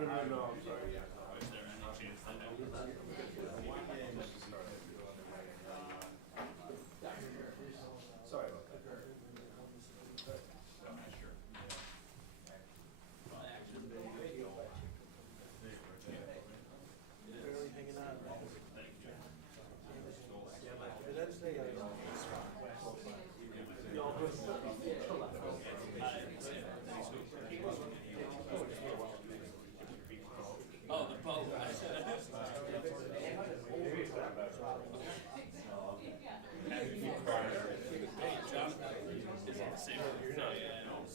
I'm sorry. Yeah. Is there any chance that happens? Sorry about that. Sure. Barely hanging on. Thank you. That's the Oh, the boat. Hey, John. Is it the same? No, yeah, no.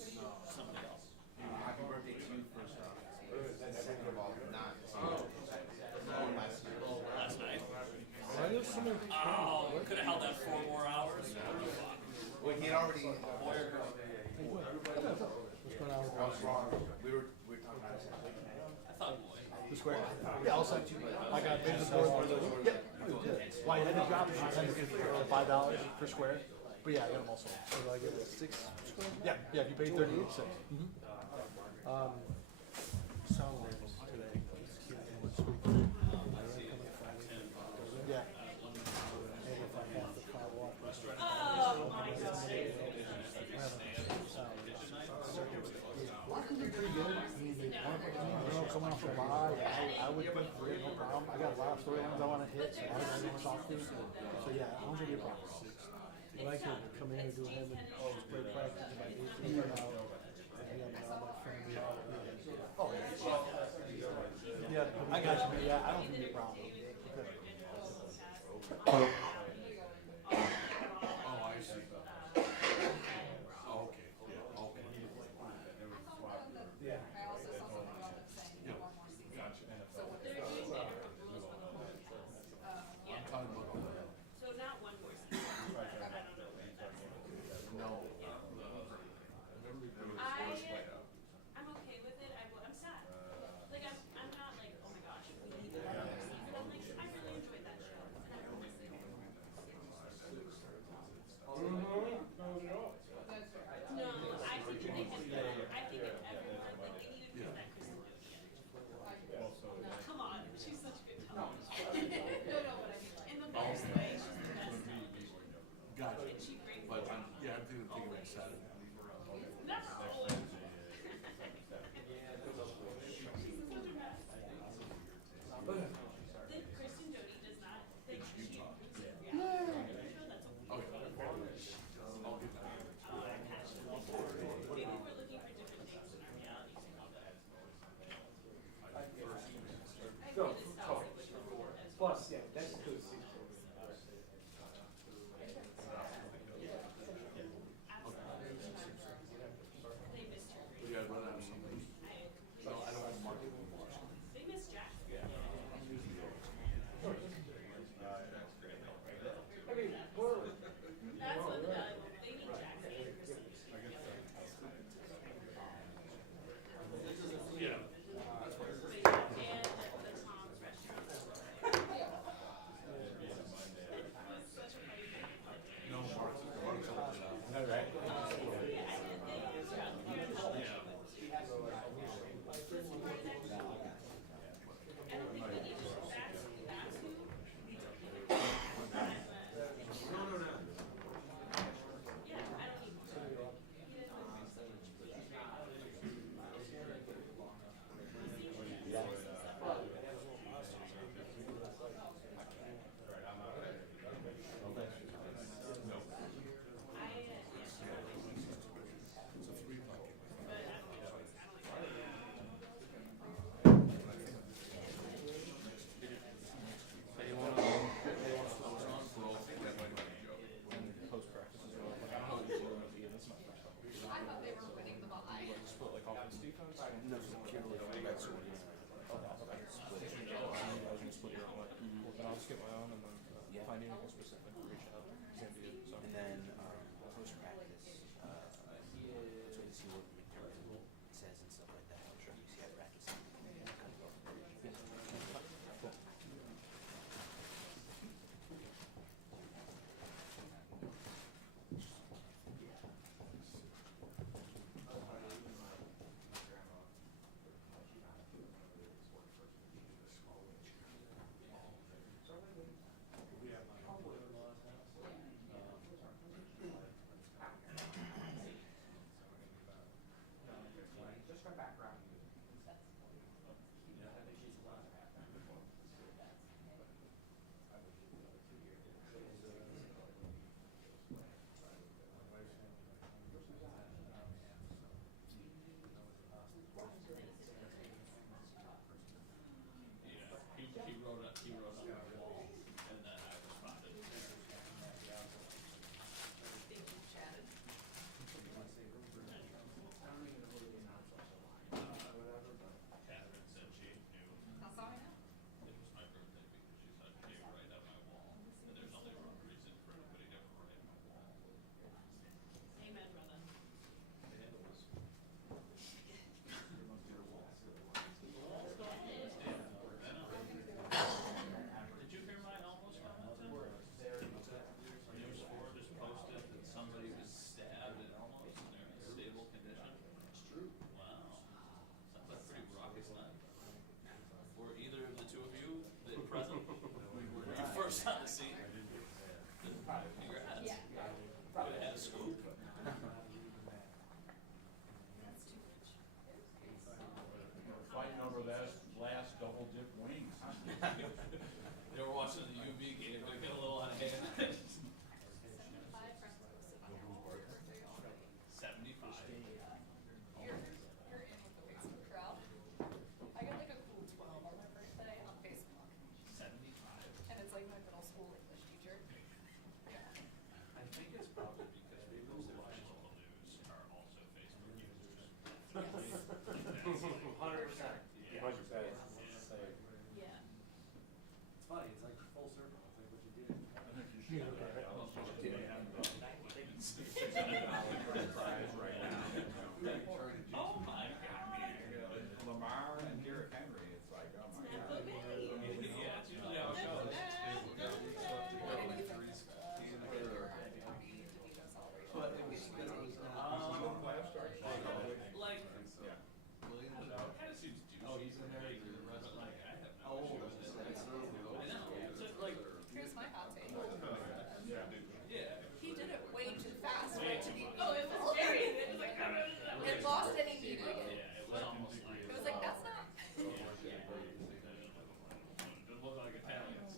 Somebody else. Happy birthday to you first off. Second of all, not last year. Last night? Why is so many Oh, could have held that 4 more hours. Fuck. Well, he had already. Boy or girl? What's going on with I was wrong. We were talking about it. I thought boy. the square? Yeah, also, I got made the board. Yeah. Why I had a job, I had to get $5 per square. But yeah, I got them also. So do I get 6 square? Yeah, if you pay 38, 6. Sound waves today. Yeah. And if I have to follow up. They're pretty good. I mean, coming off a bye, I would think we're no problem. I got a lot of storylines I want to hit, so a lot of guys I want to talk to. So yeah, I don't think it'll be a problem. But I could come in and do him and always play practice if I need to right now. Oh, yeah, I got you, man. Yeah, I don't think it'll be a problem. Okay. Oh, I see. Oh, okay. Yeah. Okay. Yeah. Gotcha. So not one more season. I don't know where that's No. I'm okay with it. I'm sad. Like I'm not like, oh my gosh, we need to have another season. I'm like, I really enjoyed that show. And I really miss it. No, I think they can do it. I think if everyone, like they need to bring that Kristen Doty in. Come on, she's such good television. No, what I mean, like, in the best way, she's the best television. Gotcha. And she great. But I'm thinking of Saturday. No. She's such a mess. That Kristen Doty does not think she. Yeah. That's a Okay. I'm passionate. Maybe we're looking for different things in our reality TV. I agree with Stalcy with the board as well. Plus, yeah, that's good. They missed her. We gotta run out of something. So I don't have market. They missed Jackson. I mean, we're, That's what they need Jackson and Kristen. Yeah. And the Tom's restaurant. Such a funny thing. No, Mark's opened up. all right. I don't think we need to go back to. Yeah, I don't need to. I thought they were winning the bye. No, securely. That's what it is. Oh, I was gonna split. I was gonna split your own. Then I'll just get my own and then if I need anything specific, reach out. So. And then post practice, let's wait to see what McDermott says and stuff like that. I'm sure you see at practice. Kind of go from there. Cool. he wrote on my wall, and then I responded. Think you chatted? Catherine said she knew That's all I know. it was my birthday because she said, "Hey, write on my wall." And there's only one reason for anybody to ever write on my wall. Amen, brother. Did you hear my almost comment? News 4 just posted that somebody was stabbed in Elmos and they're in stable condition. It's true. Wow. Sounds like a pretty raucous night. Were either of the two of you present? Were you first on the scene? Congrats. Yeah. You had a scoop. That's too much. Fighting over last double dip wings. They were watching the UV game. They get a little on hand. 75 friends posted on your birthday already. 75. You're in with the Facebook crowd. I got like a cool 12 on my birthday on Facebook. 75. And it's like my middle school English teacher. Yeah. I think it's probably because people who watch local news are also Facebook users. Yes. 100%. Yeah. 100%. Yeah. It's funny, it's like full circle, it's like what you did. Oh my God. Lamar and Derrick Henry, it's like, oh my God. Yeah, it's usually how it goes. Like, Yeah. kind of seems douchey. Oh, he's in there. But like, I have no issue with it. I know. It's just like, Here's my hot take. yeah. He did it way too fast for Way it to too be much. Oh, it was very, it was like, It lost any meaning. Yeah, it was almost like. It was like, that's not. It looked like Italians.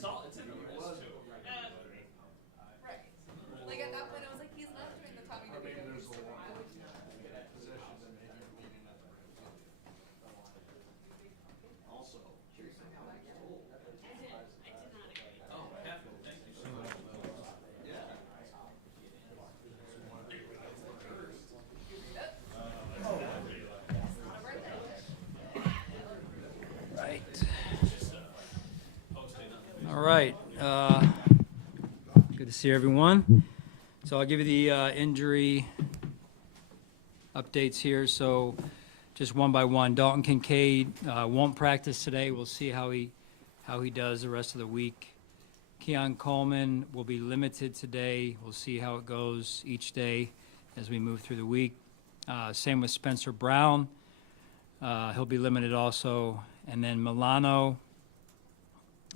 It's in the wrist too. Right. Like at that point, I was like, he's not doing the Tommy DeVito. I did not agree. Oh, Catherine, thank you so much. Yeah. Right. Posting on All right. Good to see everyone. So I'll give you the injury updates here. So just one by one. Dalton Kincaid won't practice today. We'll see how he does the rest of the week. Keon Coleman will be limited today. We'll see how it goes each day as we move through the week. Same with Spencer Brown. He'll be limited also. And then Milano,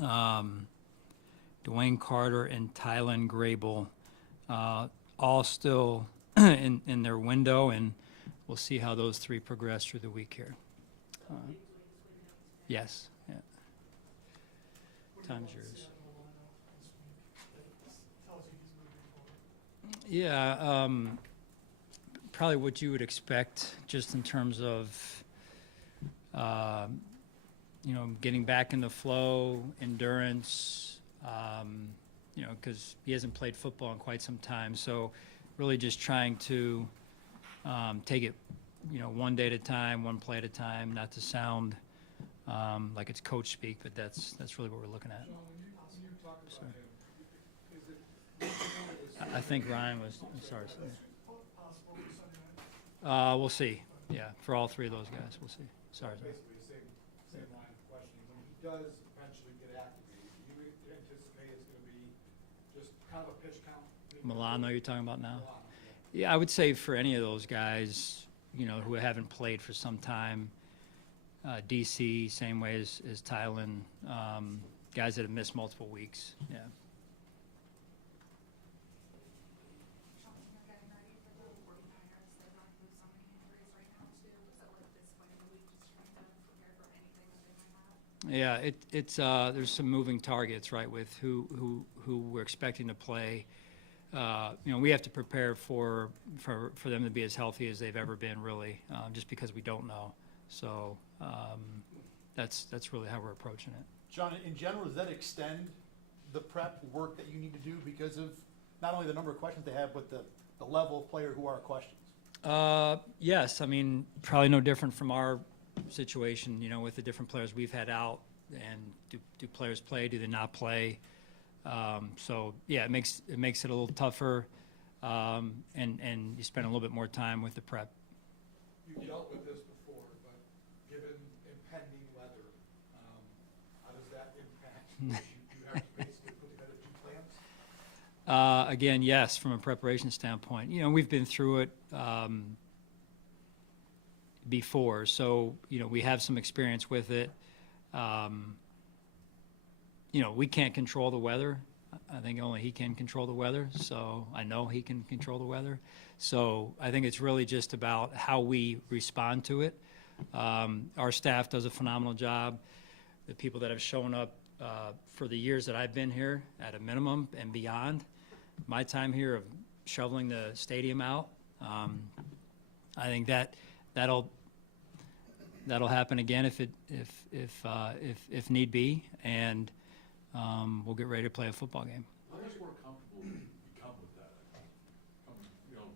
Dwayne Carter, and Tylen Grable, all still in their window, and we'll see how those three progress through the week here. Yes. Yeah. Time's yours. Yeah, probably what you would expect, just in terms of, getting back in the flow, endurance, because he hasn't played football in quite some time. So really just trying to take it, one day at a time, one play at a time, not to sound like it's coach speak, but that's really what we're looking at. So, I think Ryan was, sorry. We'll see. Yeah, for all three of those guys, we'll see. Sorry. Basically, same line of questioning. When he does eventually get activated, do you anticipate it's gonna be just kind of a pitch count? Milano, you're talking about now? Milano, Yeah, I would say for any of those guys, who haven't played for some time, DC, same way as Tylen, guys that have missed multiple weeks. Yeah. Sean, you're getting ready for the 49ers. They're going through so many injuries right now too. So we're at this point in the week just trying to prepare for anything that they might have. Yeah, it's there's some moving targets, right, with who we're expecting to play. We have to prepare for them to be as healthy as they've ever been, really, just because we don't know. So that's really how we're approaching it. Sean, in general, does that extend the prep work that you need to do because of not only the number of questions they have, but the level of player who are questions? Yes, I mean, probably no different from our situation, you know, with the different players we've had out, and do players play, do they not play? So yeah, it makes it a little tougher, and you spend a little bit more time with the prep. You dealt with this before, but given impending weather, how does that impact? You have to basically put together 2 plans? Again, yes, from a preparation standpoint, you know, we've been through it before, so you know we have some experience with it. You know, we can't control the weather. I think only he can control the weather, so I know he can control the weather. So I think it's really just about how we respond to it. Our staff does a phenomenal job. The people that have shown up for the years that I've been here, at a minimum and beyond, my time here of shoveling the stadium out, I think that'll happen again if need be, and we'll get ready to play a football game. How much more comfortable do you become with that? You know,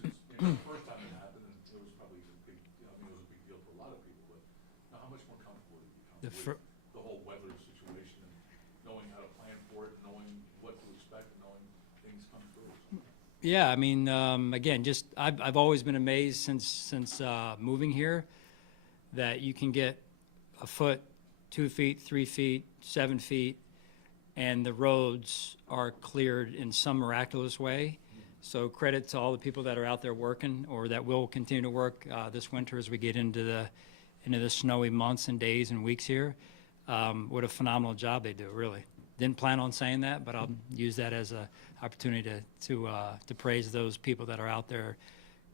since the first time it happened, and it was probably a big, it was a big deal for a lot of people, but now how much more comfortable do you become with the whole weather situation and knowing how to plan for it, knowing what to expect, and knowing things come through? Yeah, I mean, again, just I've always been amazed since moving here that you can get a foot, 2 feet, 3 feet, 7 feet, and the roads are cleared in some miraculous way. So credit to all the people that are out there working, or that will continue to work this winter as we get into the snowy months and days and weeks here. What a phenomenal job they do, really. Didn't plan on saying that, but I'll use that as an opportunity to praise those people that are out there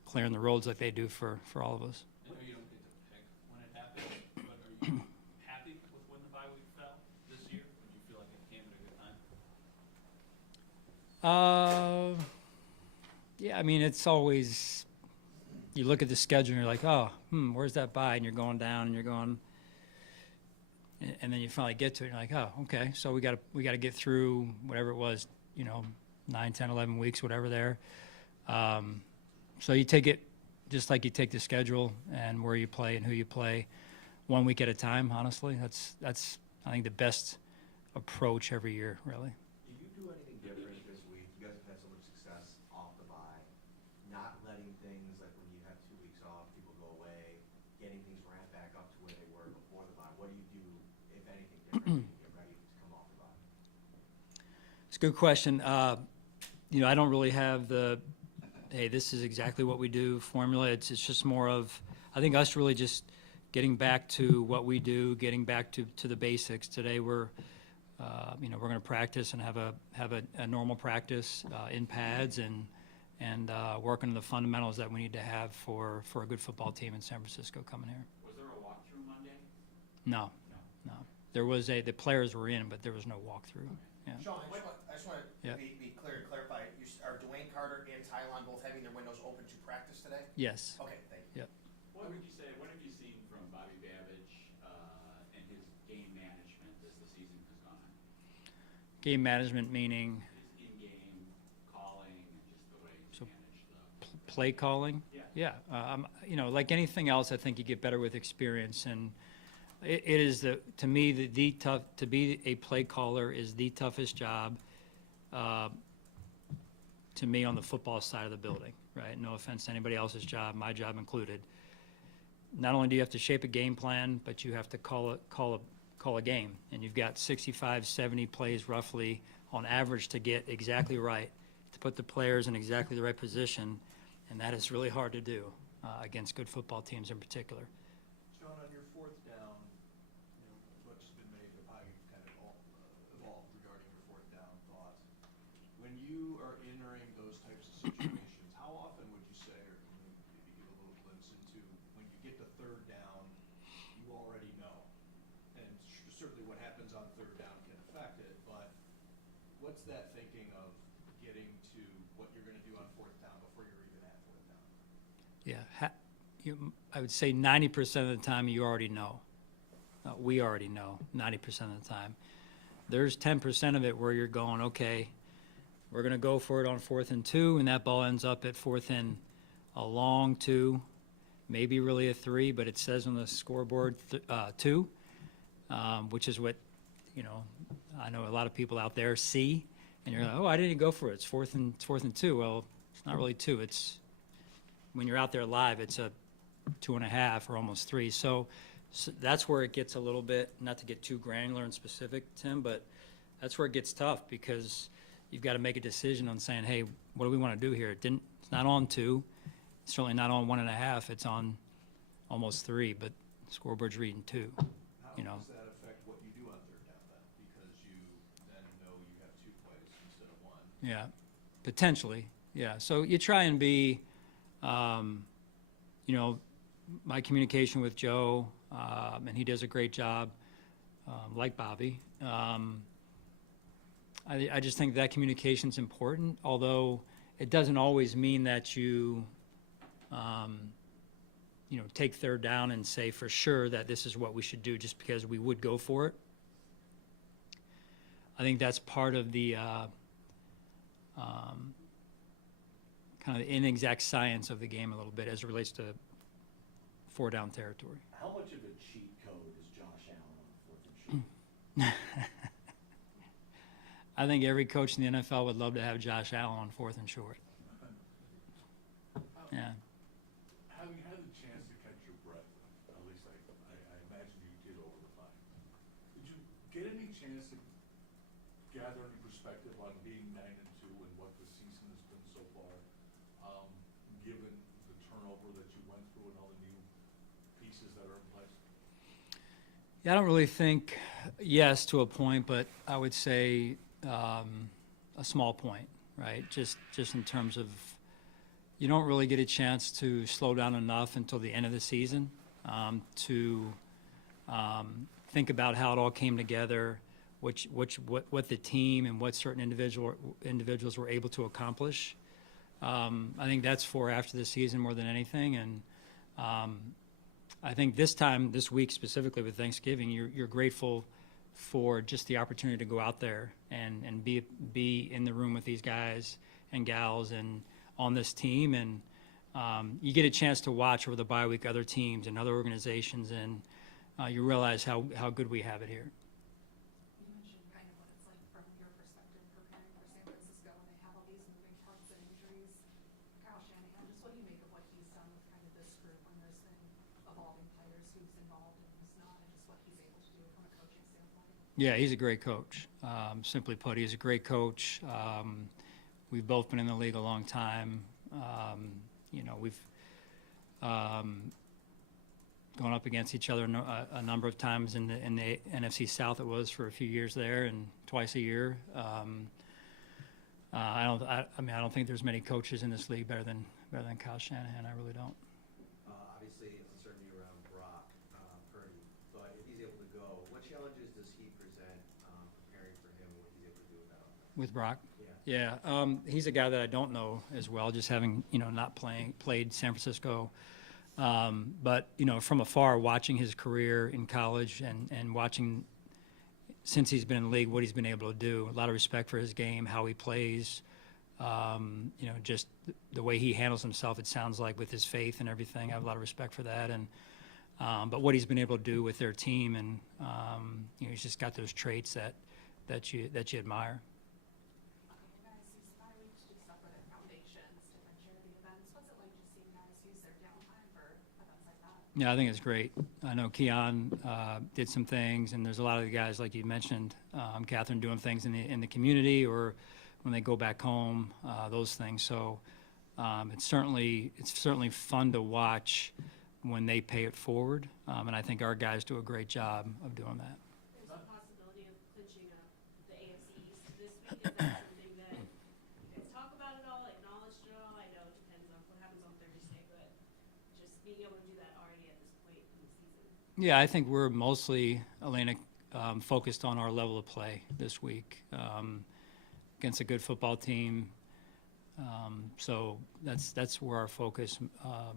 clearing the roads like they do for all of us. I know you don't get to pick when it happens, but are you happy with when the bye week fell this year? Would you feel like it came at a good time? Yeah, I mean, it's always, you look at the schedule and you're like, oh, where's that bye? And you're going down and you're going, and then you finally get to it and you're like, oh, okay, so we got to get through whatever it was, you know, 9, 10, 11 weeks, whatever there. So you take it just like you take the schedule and where you play and who you play, 1 week at a time, honestly. That's I think, the best approach every year, really. Do you do anything different this week? You guys have had so much success off the bye, not letting things, like when you have 2 weeks off, people go away, getting things ramped back up to where they were before the bye. What do you do, if anything, different when you get ready to come off the bye? It's a good question. You know, I don't really have the, hey, this is exactly what we do formula. It's just more of, I think, us really just getting back to what we do, getting back to the basics. Today we're, you know, we're going to practice and have a normal practice in pads and working on the fundamentals that we need to have for a good football team in San Francisco coming here. Was there a walkthrough Monday? No. There was the players were in, but there was no walkthrough. Yeah. Sean, I just want to Yeah. be clear and clarify. Are Dwayne Carter and Tylon both having their windows open to practice today? Yes. Okay, thank you. Yep. What have you seen from Bobby Babbage and his game management as the season has gone on? Game management meaning His in-game calling and just the way he's So- managed the. play calling. Yeah. Yeah. You know, like anything else, I think you get better with experience, and it is to me the tough, to be a play caller is the toughest job to me on the football side of the building, right? No offense to anybody else's job, my job included. Not only do you have to shape a game plan, but you have to call a game, and you've got 65, 70 plays roughly on average to get exactly right, to put the players in exactly the right position, and that is really hard to do against good football teams in particular. Sean, on your fourth down, much has been made of how you kind of evolved regarding your fourth down thoughts. When you are entering those types of situations, how often would you say, or can you maybe give a little glimpse into when you get to third down, you already know? And certainly what happens on third down can affect it, but what's that thinking of getting to what you're going to do on fourth down before you're even at fourth down? Yeah, I would say 90% of the time you already know. We already know 90% of the time. There's 10% of it where you're going, okay, we're going to go for it on 4th and 2, and that ball ends up at 4th and a long 2, maybe really a 3, but it says on the scoreboard 2, which is what, I know a lot of people out there see, and you're like, oh, I didn't go for it. It's 4th and 2. Well, it's not really 2. It's when you're out there live, it's a 2.5 or almost 3. So that's where it gets a little bit, not to get too granular and specific, Tim, but that's where it gets tough because you've got to make a decision on saying, hey, what do we want to do here? It's not on 2. It's certainly not on 1.5. It's on almost 3, but the scoreboard's reading 2. How does that affect what you do on 3rd down then? Because you then know you have 2 plays instead of 1. Yeah, potentially. Yeah, so you try and be, my communication with Joe, and he does a great job, like Bobby. I just think that communication's important, although it doesn't always mean that you, take 3rd down and say for sure that this is what we should do just because we would go for it. I think that's part of the kind of the inexact science of the game a little bit as it relates to 4-down territory. How much of a cheat code is Josh Allen on 4th and short? I think every coach in the NFL would love to have Josh Allen on 4th and short. Yeah. Having had the chance to catch your breath, at least I imagine you did over the time, did you get any chance to gather any perspective on being 9-2 and what the season has been so far, given the turnover that you went through and all the new pieces that are in place? Yeah, I don't really think yes to a point, but I would say a small point, right? Just in terms of you don't really get a chance to slow down enough until the end of the season to think about how it all came together, what the team and what certain individuals were able to accomplish. I think that's for after the season more than anything, and I think this week specifically with Thanksgiving, you're grateful for just the opportunity to go out there and be in the room with these guys and gals and on this team, and you get a chance to watch over the bye week other teams and other organizations, and you realize how good we have it here. You mentioned kind of what it's like from your perspective preparing for San Francisco when they have all these moving parts and injuries. Kyle Shanahan, just what do you make of what he's done with kind of this group when there's been evolving players, who's involved and who's not, and just what he's able to do from a coaching standpoint? Yeah, he's a great coach. Simply put, he's a great coach. We've both been in the league a long time. We've gone up against each other a number of times in the NFC South. It was for a few years there, and twice a year. I don't think there's many coaches in this league better than Kyle Shanahan. I really don't. Obviously, uncertainty around Brock Purdy, but if he's able to go, what challenges does he present preparing for him and what he's able to do without him? With Brock? Yeah. Yeah, he's a guy that I don't know as well, just having not played San Francisco, but from afar, watching his career in college and watching since he's been in the league what he's been able to do. A lot of respect for his game, how he plays, just the way he handles himself. It sounds like with his faith and everything. I have a lot of respect for that, and but what he's been able to do with their team, and he's just got those traits that you admire. Yeah, I think it's great. I know Keon did some things, and there's a lot of the guys, like you mentioned, Catherine, doing things in the community or when they go back home, those things. So it's certainly fun to watch when they pay it forward, and I think our guys do a great job of doing that. There's a possibility of clinching the AFC East this week. Is that something that you guys talk about at all, acknowledged at all? I know it depends on what happens on Thursday, but just being able to do that already at this point in the season. Yeah, I think we're mostly, Elena, focused on our level of play this week against a good football team. So that's where our focus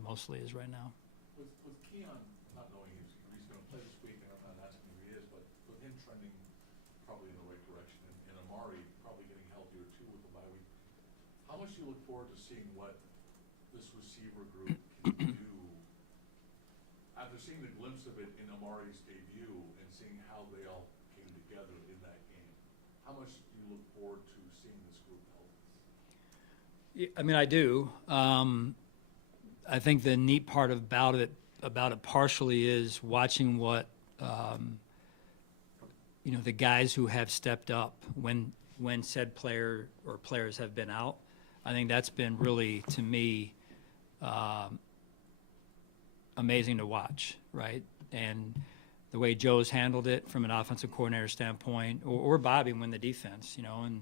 mostly is right now. much do you look forward to seeing what this receiver group can do after seeing the glimpse of it in Amari's debut and seeing how they all came together in that game? How much do you look forward to seeing this group help? Yeah, I mean, I do. I think the neat part about it partially is watching what, the guys who have stepped up when said player or players have been out. I think that's been really, to me, amazing to watch, right? And the way Joe's handled it from an offensive coordinator standpoint, or Bobby when the defense, and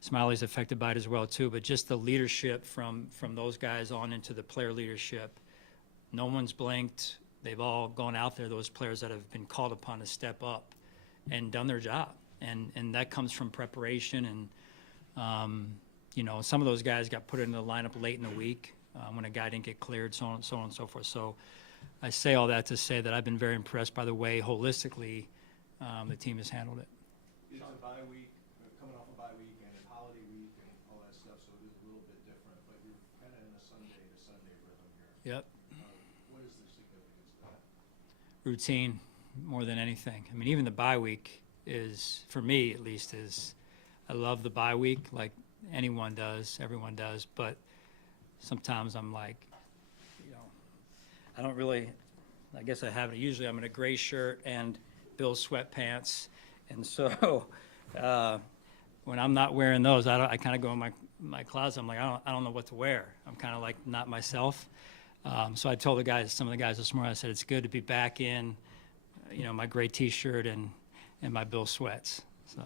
Smiley's affected by it as well too, but just the leadership from those guys on into the player leadership. No one's blinked. They've all gone out there, those players that have been called upon to step up and done their job. And that comes from preparation. And, some of those guys got put into the lineup late in the week when a guy didn't get cleared, so on and so forth. So I say all that to say that I've been very impressed by the way holistically the team has handled it. It's a bye week, coming off a bye week and a holiday week and all that stuff, so it is a little bit different, but you're kind of in a Sunday to Sunday rhythm here. Yep. What is the significance of that? Routine more than anything. I mean, even the bye week is, for me at least, I love the bye week like anyone does, everyone does, but sometimes I'm like, I don't really, I guess I have it. Usually I'm in a gray shirt and Bills sweatpants, and so when I'm not wearing those, I kind of go in my closet. I'm like, I don't know what to wear. I'm kind of like not myself. So I told some of the guys this morning, I said, it's good to be back in, my gray T-shirt and my Bill sweats. So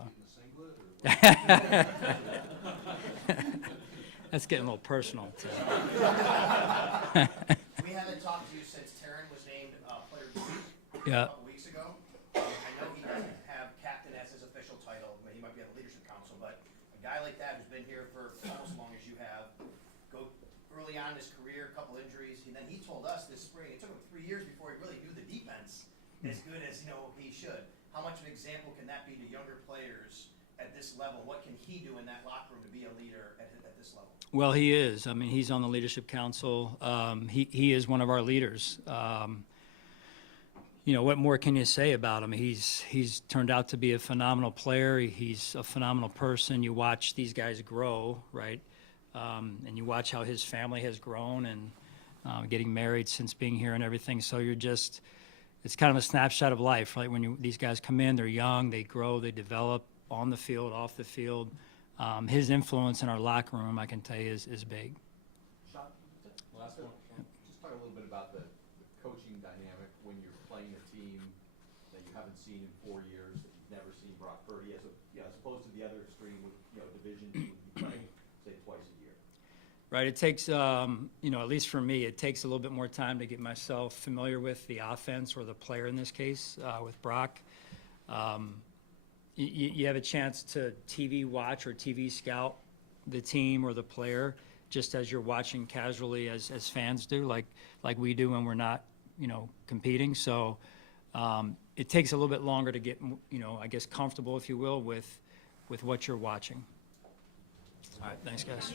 that's getting a little personal. Too. We haven't talked to you since Taryn was named Player of the Week Yeah. a couple weeks ago. I know he doesn't have captain as his official title. He might be on the leadership council, but a guy like that who's been here for almost as long as you have, go early on in his career, a couple injuries, and then he told us this spring, it took him 3 years before he really knew the defense as good as he should. How much of an example can that be to younger players at this level? What can he do in that locker room to be a leader at this level? Well, he is. I mean, he's on the leadership council. He is one of our leaders. What more can you say about him? He's turned out to be a phenomenal player. He's a phenomenal person. You watch these guys grow, right? And you watch how his family has grown and getting married since being here and everything. So it's kind of a snapshot of life, right? When these guys come in, they're young, they grow, they develop on the field, off the field. His influence in our locker room, I can tell you, is big. Sean, last one. Just talk a little bit about the coaching dynamic when you're playing a team that you haven't seen in 4 years, that you've never seen Brock Purdy, as opposed to the other extreme with division team you play, say, twice a year. Right, it takes, at least for me, it takes a little bit more time to get myself familiar with the offense or the player in this case, with Brock. You have a chance to TV watch or TV scout the team or the player just as you're watching casually as fans do, like we do when we're not, competing. So it takes a little bit longer to get, I guess comfortable, if you will, with what you're watching. All right, thanks, guys.